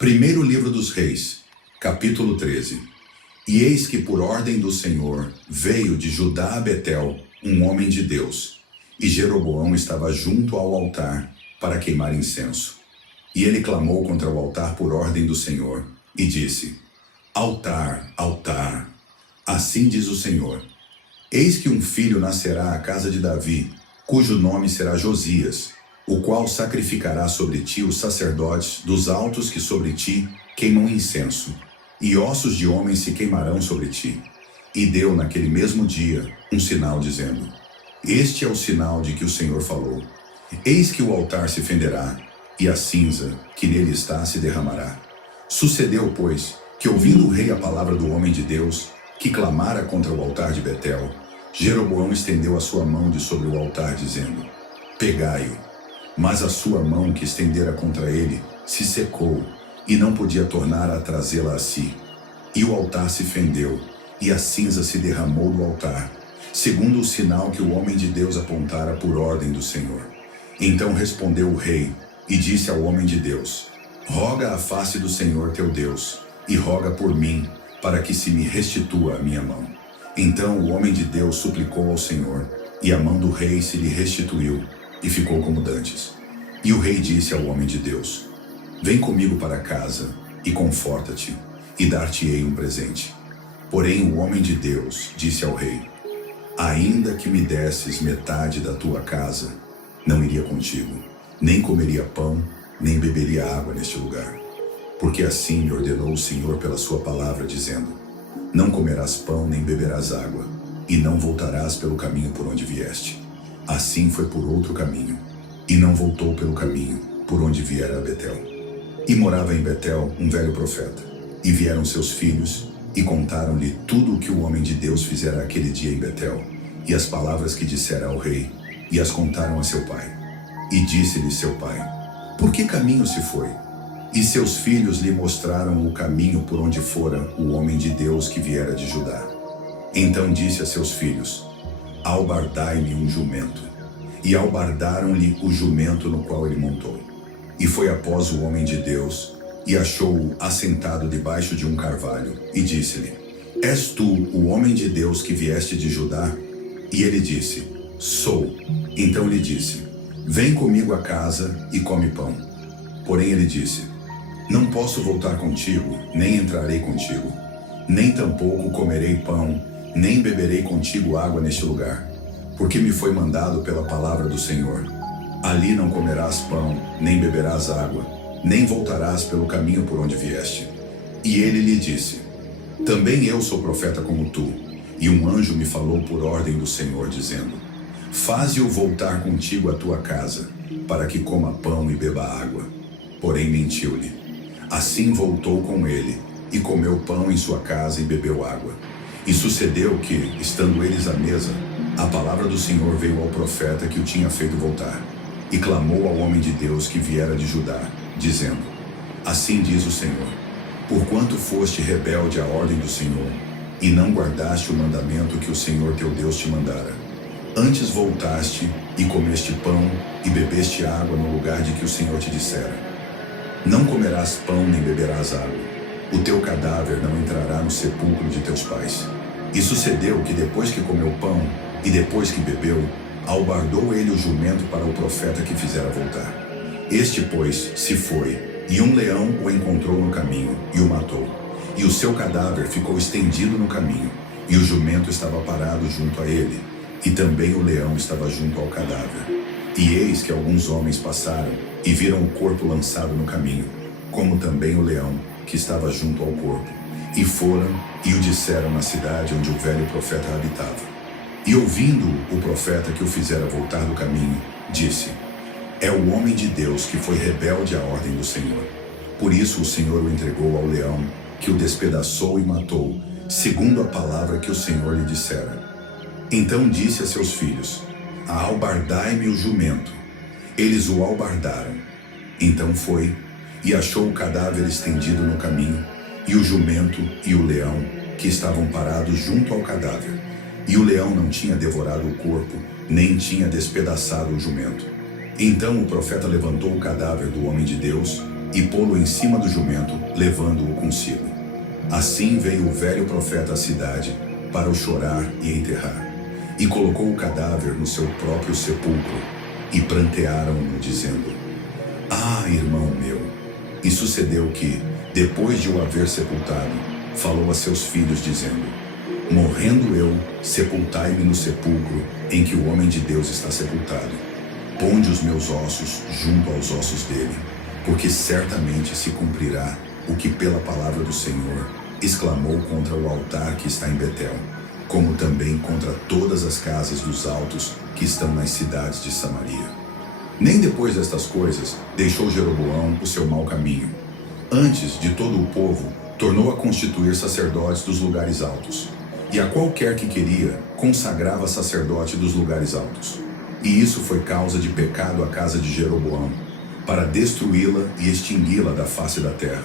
Primeiro livro dos Reis, capítulo 13. E eis que por ordem do Senhor veio de Judá a Betel um homem de Deus, e Jeroboão estava junto ao altar para queimar incenso. E ele clamou contra o altar por ordem do Senhor, e disse: Altar, altar, assim diz o Senhor: eis que um filho nascerá à casa de Davi, cujo nome será Josias, o qual sacrificará sobre ti os sacerdotes dos altos que sobre ti queimam incenso, e ossos de homens se queimarão sobre ti. E deu naquele mesmo dia um sinal, dizendo: este é o sinal de que o Senhor falou: eis que o altar se fenderá, e a cinza que nele está se derramará. Sucedeu, pois, que ouvindo o rei a palavra do homem de Deus, que clamara contra o altar de Betel, Jeroboão estendeu a sua mão de sobre o altar, dizendo: pegai-o. Mas a sua mão que estendera contra ele se secou, e não podia tornar a trazê-la a si. E o altar se fendeu, e a cinza se derramou do altar, segundo o sinal que o homem de Deus apontara por ordem do Senhor. Então respondeu o rei, e disse ao homem de Deus: roga a face do Senhor teu Deus, e roga por mim, para que se me restitua a minha mão. Então o homem de Deus suplicou ao Senhor, e a mão do rei se lhe restituiu, e ficou como dantes. E o rei disse ao homem de Deus: vem comigo para casa, e conforta-te, e dar-te-ei um presente. Porém o homem de Deus disse ao rei: ainda que me desses metade da tua casa, não iria contigo, nem comeria pão, nem beberia água neste lugar. Porque assim me ordenou o Senhor pela sua palavra, dizendo: não comerás pão, nem beberás água, e não voltarás pelo caminho por onde vieste. Assim foi por outro caminho, e não voltou pelo caminho por onde viera a Betel. E morava em Betel um velho profeta, e vieram seus filhos, e contaram-lhe tudo o que o homem de Deus fizera aquele dia em Betel, e as palavras que dissera ao rei, e as contaram a seu pai. E disse-lhe seu pai: por que caminho se foi? E seus filhos lhe mostraram o caminho por onde fora o homem de Deus que viera de Judá. Então disse a seus filhos: albardai-me um jumento. E albardaram-lhe o jumento no qual ele montou. E foi após o homem de Deus, e achou-o assentado debaixo de um carvalho, e disse-lhe: és tu o homem de Deus que vieste de Judá? E ele disse: sou. Então lhe disse: vem comigo a casa e come pão. Porém ele disse: não posso voltar contigo, nem entrarei contigo, nem tampouco comerei pão, nem beberei contigo água neste lugar, porque me foi mandado pela palavra do Senhor: ali não comerás pão, nem beberás água, nem voltarás pelo caminho por onde vieste. E ele lhe disse: também eu sou profeta como tu, e um anjo me falou por ordem do Senhor, dizendo: faze-o voltar contigo à tua casa, para que coma pão e beba água. Porém mentiu-lhe. Assim voltou com ele, e comeu pão em sua casa e bebeu água. E sucedeu que, estando eles à mesa, a palavra do Senhor veio ao profeta que o tinha feito voltar, e clamou ao homem de Deus que viera de Judá, dizendo: assim diz o Senhor: porquanto foste rebelde à ordem do Senhor, e não guardaste o mandamento que o Senhor teu Deus te mandara, antes voltaste e comeste pão e bebeste água no lugar de que o Senhor te dissera: não comerás pão nem beberás água, o teu cadáver não entrará no sepulcro de teus pais. E sucedeu que depois que comeu pão e depois que bebeu, albardou ele o jumento para o profeta que fizera voltar. Este, pois, se foi, e um leão o encontrou no caminho e o matou. E o seu cadáver ficou estendido no caminho, e o jumento estava parado junto a ele, e também o leão estava junto ao cadáver. E eis que alguns homens passaram e viram o corpo lançado no caminho, como também o leão que estava junto ao corpo, e foram e o disseram na cidade onde o velho profeta habitava. E ouvindo o profeta que o fizera voltar do caminho, disse: é o homem de Deus que foi rebelde à ordem do Senhor. Por isso o Senhor o entregou ao leão, que o despedaçou e matou, segundo a palavra que o Senhor lhe dissera. Então disse a seus filhos: albardai-me o jumento. Eles o albardaram. Então foi e achou o cadáver estendido no caminho, e o jumento e o leão, que estavam parados junto ao cadáver. E o leão não tinha devorado o corpo, nem tinha despedaçado o jumento. Então o profeta levantou o cadáver do homem de Deus, e pô-lo em cima do jumento, levando-o consigo. Assim veio o velho profeta à cidade para o chorar e enterrar, e colocou o cadáver no seu próprio sepulcro, e prantearam-no, dizendo: Ah, irmão meu! E sucedeu que, depois de o haver sepultado, falou a seus filhos, dizendo: Morrendo eu, sepultai-me no sepulcro em que o homem de Deus está sepultado. Ponde os meus ossos junto aos ossos dele, porque certamente se cumprirá o que pela palavra do Senhor exclamou contra o altar que está em Betel, como também contra todas as casas dos altos que estão nas cidades de Samaria. Nem depois destas coisas deixou Jeroboão o seu mau caminho. Antes de todo o povo, tornou a constituir sacerdotes dos lugares altos, e a qualquer que queria, consagrava sacerdote dos lugares altos. E isso foi causa de pecado à casa de Jeroboão, para destruí-la e extingui-la da face da terra.